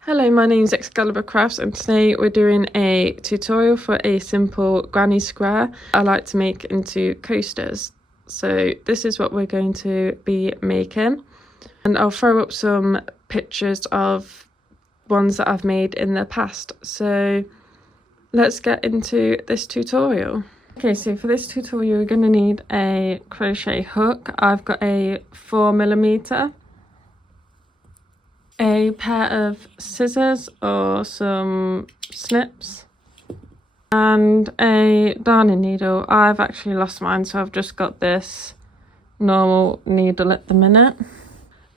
Hello, my name is ExcaliburCrafts and today we're doing a tutorial for a simple granny square I like to make into coasters. So this is what we're going to be making, and I'll throw up some pictures of ones that I've made in the past. So let's get into this tutorial. Okay, so for this tutorial you're going to need a crochet hook. I've got a 4mm, a pair of scissors or some snips, and a darning needle. I've actually lost mine, so I've just got this normal needle at the minute,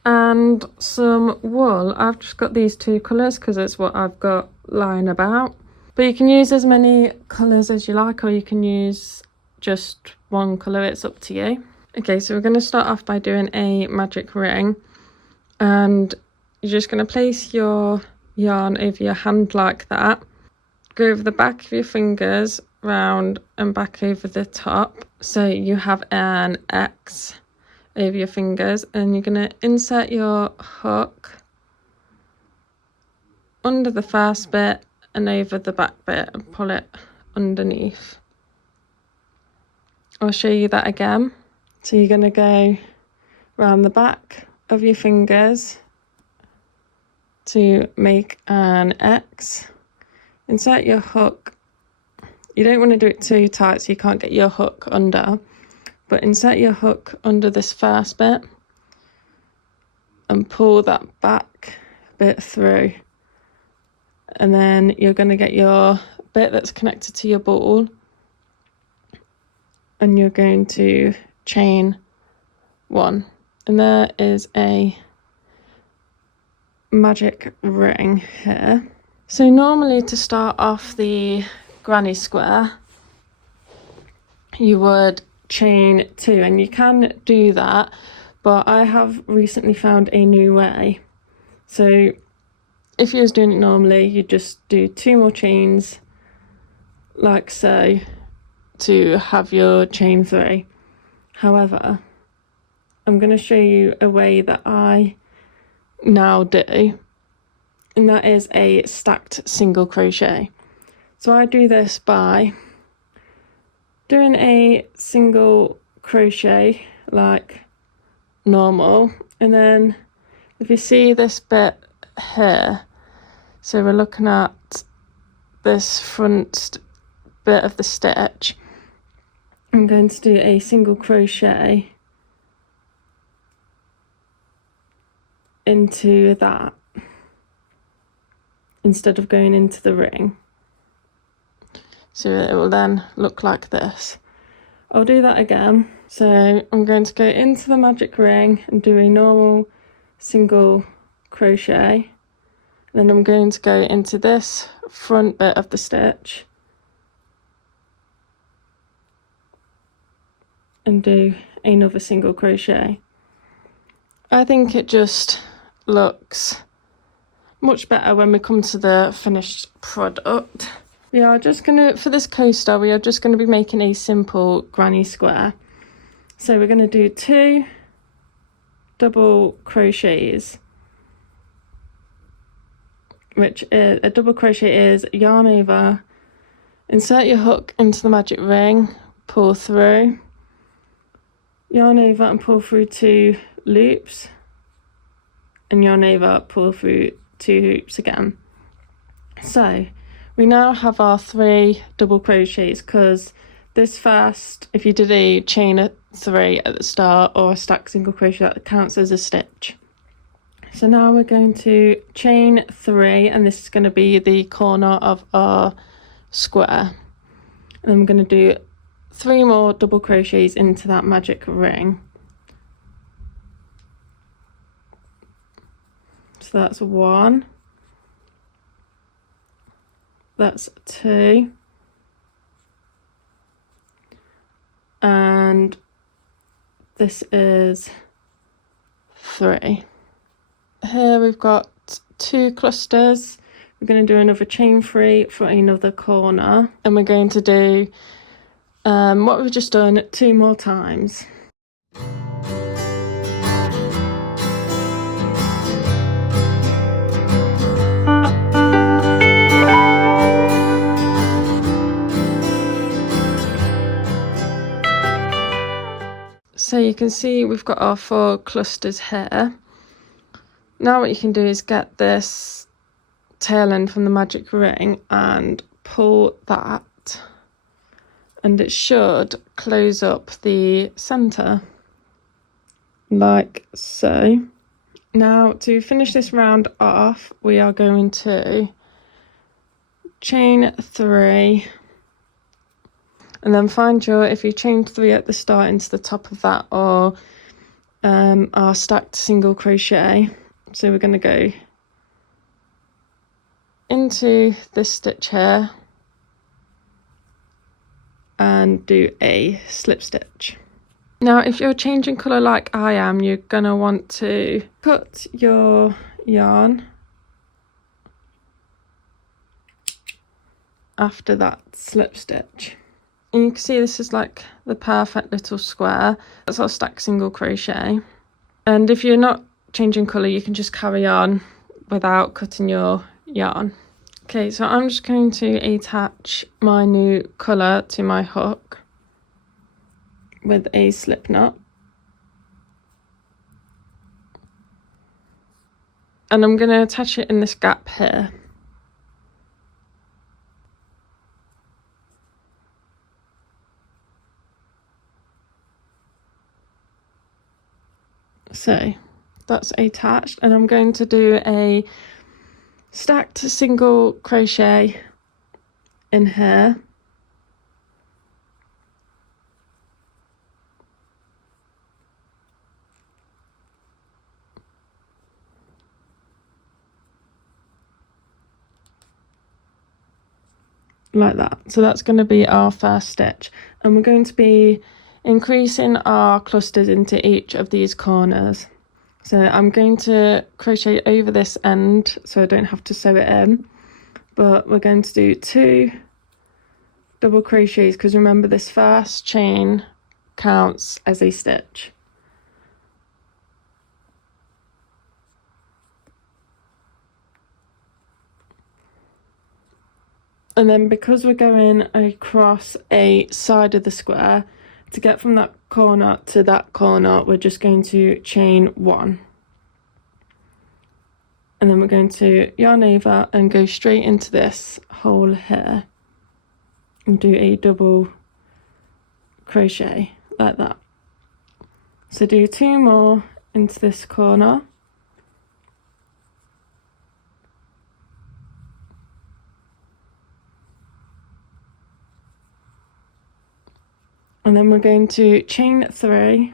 and some wool. I've just got these two colours because it's what I've got lying about, but you can use as many colours as you like, or you can use just one colour, it's up to you. Okay, so we're going to start off by doing a magic ring, and you're just going to place your yarn over your hand like that. Go over the back of your fingers, round and back over the top, so you have an X over your fingers, and you're going to insert your hook under the first bit and over the back bit and pull it underneath. I'll show you that again. So you're going to go round the back of your fingers to make an X. Insert your hook. You don't want to do it too tight so you can't get your hook under, but insert your hook under this first bit and pull that back bit through, and then you're going to get your bit that's connected to your ball, and you're going to chain one, and there is a magic ring here. So normally to start off the granny square you would chain two, and you can do that, but I have recently found a new way. So if you was doing it normally, you just do two more chains like so to have your chain three. However, I'm going to show you a way that I now do, and that is a stacked single crochet. So I do this by doing a single crochet like normal, and then if you see this bit here, so we're looking at this front bit of the stitch, I'm going to do a single crochet into that instead of going into the ring, so it will then look like this. I'll do that again. So I'm going to go into the magic ring and do a normal single crochet, then I'm going to go into this front bit of the stitch and do another single crochet. I think it just looks much better when we come to the finished product. We are just gonna, for this coaster, we are just going to be making a simple granny square. So we're going to do 2 double crochets, which is a double crochet is yarn over, insert your hook into the magic ring, pull through, yarn over and pull through 2 loops, and yarn over, pull through 2 hoops again. So we now have our 3 double crochets, because this first, if you did a chain of 3 at the start or a stacked single crochet, that counts as a stitch. So now we're going to chain 3, and this is going to be the corner of our square, and then we're going to do 3 more double crochets into that magic ring. So that's 1, that's 2, and this is 3. Here we've got 2 clusters. We're going to do another chain 3 for another corner, and we're going to do what we've just done 2 more times. can see we've got our 4 clusters here. Now what you can do is get this tail end from the magic ring and pull that, and it should close up the center like so. Now to finish this round off, we are going to chain 3 and then find your, if you chain 3 at the start into the top of that, or our stacked single crochet. So we're going to go into this stitch here and do a slip stitch. Now if you're changing colour like I am, you're going to want to cut your yarn after that slip stitch. And you can see this is like the perfect little square. That's our stacked single crochet. And if you're not changing colour, you can just carry on without cutting your yarn. Okay, so I'm just going to attach my new colour to my hook with a slip knot. And I'm going to attach it in this gap here. So that's attached, and I'm going to do a stacked single crochet in here. Like that. So that's going to be our first stitch, and we're going to be increasing our clusters into each of these corners. So I'm going to crochet over this end so I don't have to sew it in, but we're going to do 2 double crochets, because remember this first chain counts as a stitch. And then because we're going across a side of the square, to get from that corner to that corner, we're just going to chain 1. And then we're going to yarn over and go straight into this hole here and do a double crochet like that. So do 2 more into this corner. And then we're going to chain 3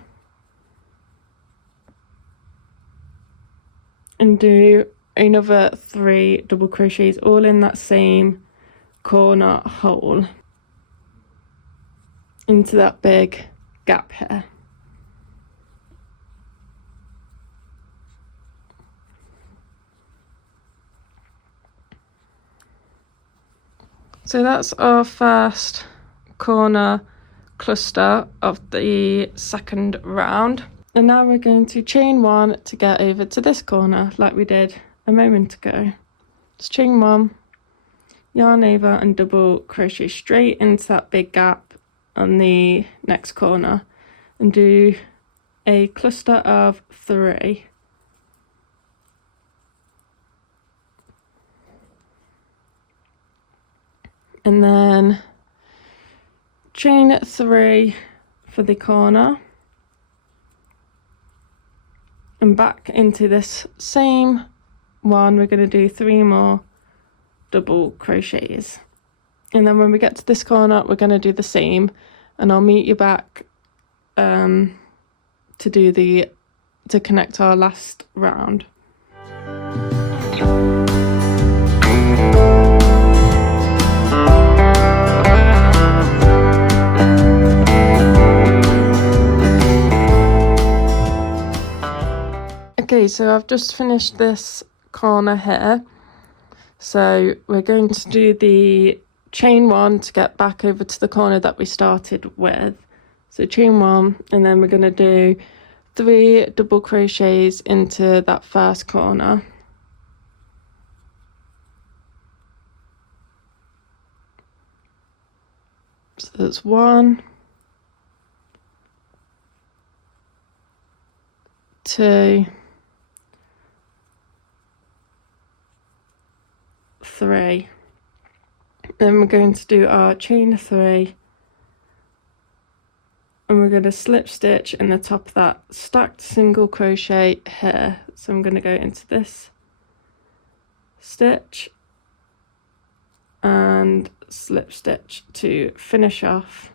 and do another 3 double crochets, all in that same corner hole into that big gap here. So that's our first corner cluster of the second round, and now we're going to chain 1 to get over to this corner like we did a moment ago. Just chain 1, yarn over and double crochet straight into that big gap on the next corner and do a cluster of 3. And then chain 3 for the corner and back into this same one. We're going to do 3 more double crochets, and then when we get to this corner we're going to do the same, and I'll meet you back to connect our last round. Okay, so I've just finished this corner here, so we're going to do the chain 1 to get back over to the corner that we started with. So chain 1, and then we're going to do 3 double crochets into that first corner. So that's 1, 2, 3. Then we're going to do our chain 3, and we're going to slip stitch in the top of that stacked single crochet here. So I'm going to go into this stitch and slip stitch to finish off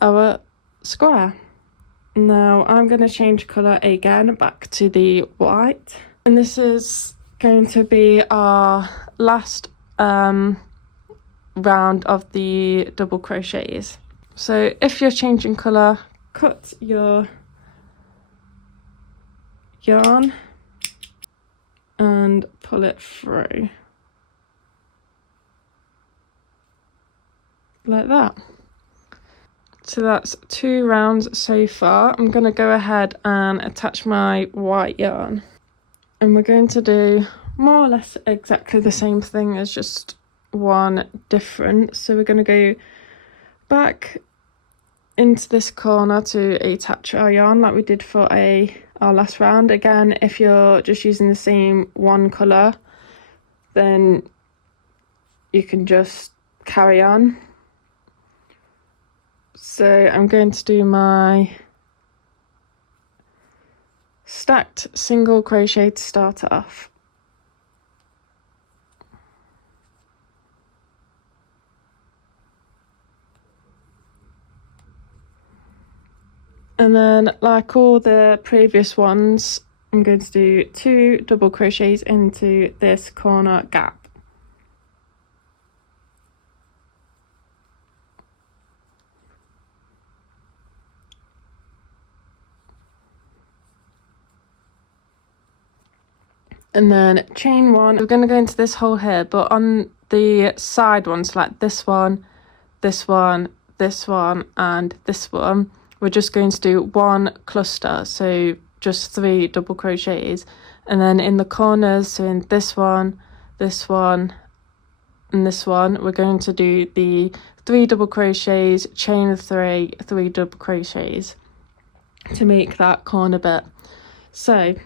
our square. Now I'm going to change colour again back to the white, and this is going to be our last round of the double crochets. So if you're changing colour, cut your yarn and pull it through like that. So that's 2 rounds so far. I'm going to go ahead and attach my white yarn, and we're going to do more or less exactly the same thing as just one difference. So we're going to go back into this corner to attach our yarn like we did for our last round. Again, if you're just using the same one colour, then you can just carry on. So I'm going to do my stacked single crochet to start it off. And then, like all the previous ones, I'm going to do 2 double crochets into this corner gap. And then chain 1. We're going to go into this hole here, but on the side ones, like this one, this one, this one, and this one, we're just going to do 1 cluster, so just 3 double crochets. And then in the corners, so in this one, and this one, we're going to do the 3 double crochets, chain 3, 3 double crochets to make that corner bit. So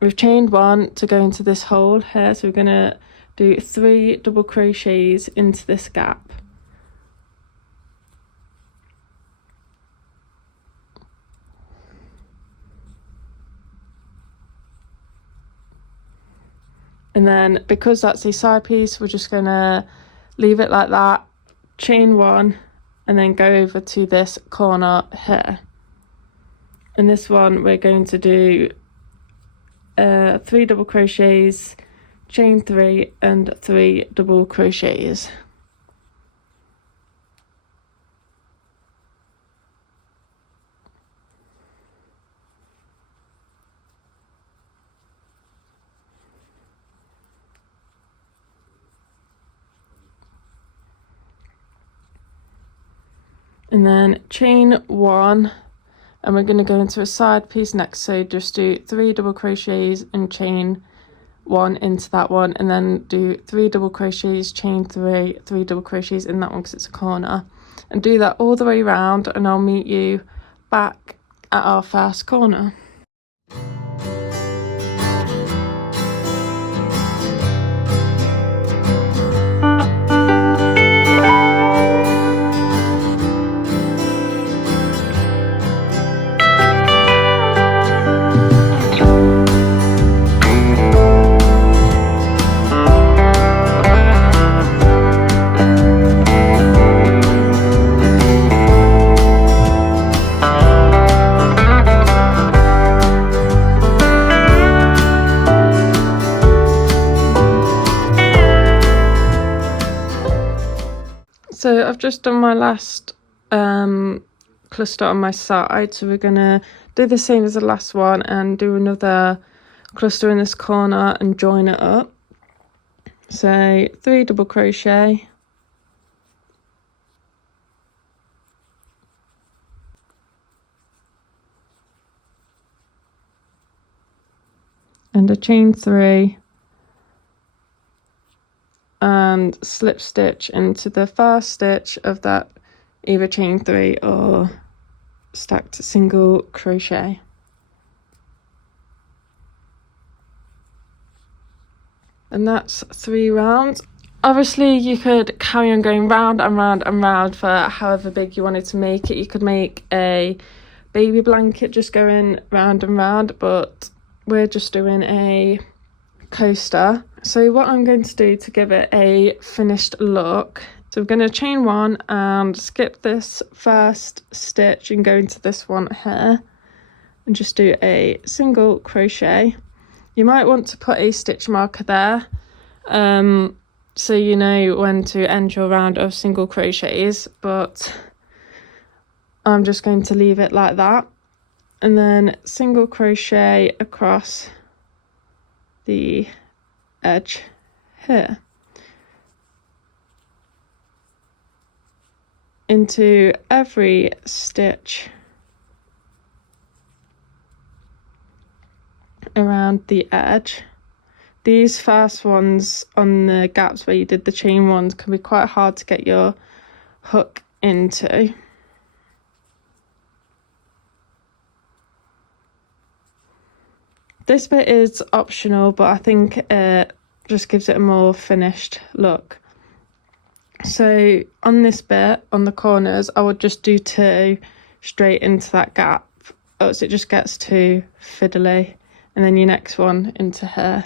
we've chained 1 to go into this hole here, so we're going to do 3 double crochets into this gap. And then because that's a side piece, we're just going to leave it like that, chain 1, and then go over to this corner here. And this one we're going to do 3 double crochets, chain 3, and 3 double crochets. And then chain 1, and we're going to go into a side piece next, so just do 3 double crochets and chain 1 into that one, and then do 3 double crochets, chain 3, 3 double crochets in that one because it's a corner, and do that all the way around, and I'll meet you back at our first corner. So I've just done my last cluster on my side, so we're going to do the same as the last one and do another cluster in this corner and join it up. So 3 double crochet, and a chain 3, and slip stitch into the first stitch of that, either chain 3 or stacked single crochet. and that's 3 rounds. Obviously you could carry on going round and round and round for however big you wanted to make it. You could make a baby blanket just going round and round, but we're just doing a coaster. So what I'm going to do to give it a finished look, so we're going to chain 1 and skip this first stitch and go into this one here and just do a single crochet. You might want to put a stitch marker there, so you know when to end your round of single crochets, but I'm just going to leave it like that, and then single crochet across the edge here into every stitch around the edge. These first ones on the gaps where you did the chain ones can be quite hard to get your hook into. This bit is optional, but I think it just gives it a more finished look. So on this bit, on the corners, I would just do 2 straight into that gap, else it just gets too fiddly, and then your next one into here.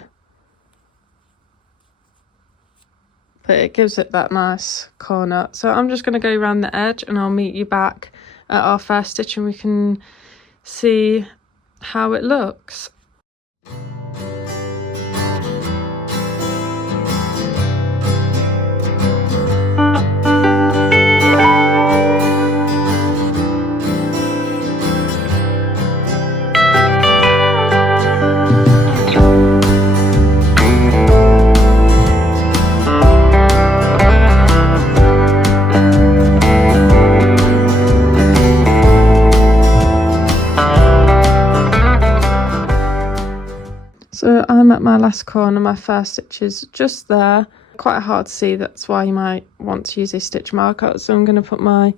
But it gives it that nice corner. So I'm just going to go around the edge and I'll meet you back at our first stitch and we can see how it looks. So I'm at my last corner, my first stitch is just there. Quite hard to see, that's why you might want to use a stitch marker. So I'm going to put my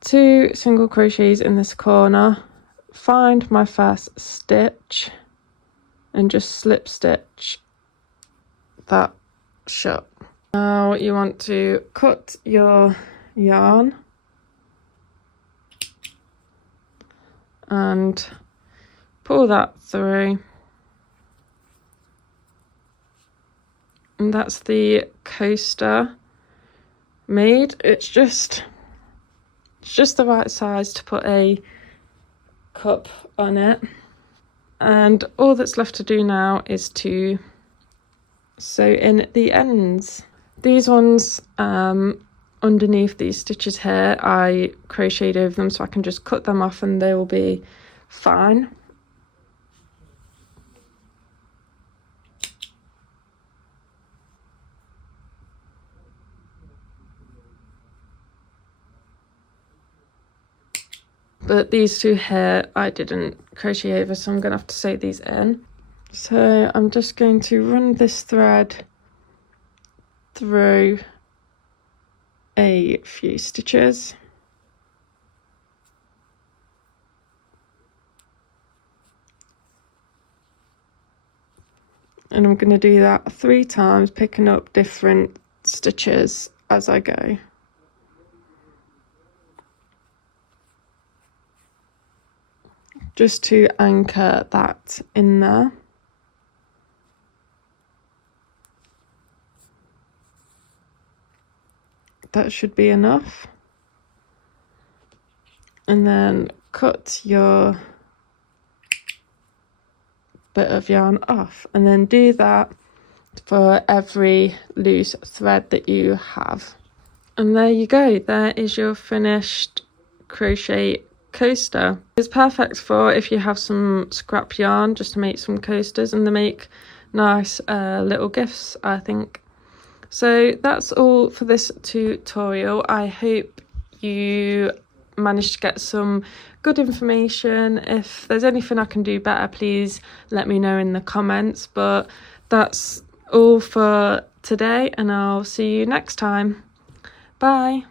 2 single crochets in this corner, find my first stitch and just slip stitch that shut. Now you want to cut your yarn and pull that through. And that's the coaster made. It's just the right size to put a cup on it. And all that's left to do now is to sew in the ends. These ones underneath these stitches here, I crocheted over them so I can just cut them off and they will be fine. But these 2 here I didn't crochet over, so I'm going to have to sew these in. So I'm just going to run this thread through a few stitches. And I'm going to do that 3 times, picking up different stitches as I go. Just to anchor that in there. That should be enough. And then cut your bit of yarn off, and then do that for every loose thread that you have. And there you go, there is your finished crochet coaster. It's perfect for if you have some scrap yarn just to make some coasters, and they make nice little gifts, I think. So that's all for this tutorial. I hope you managed to get some good information. If there's anything I can do better, please let me know in the comments. But that's all for today, and I'll see you next time. Bye.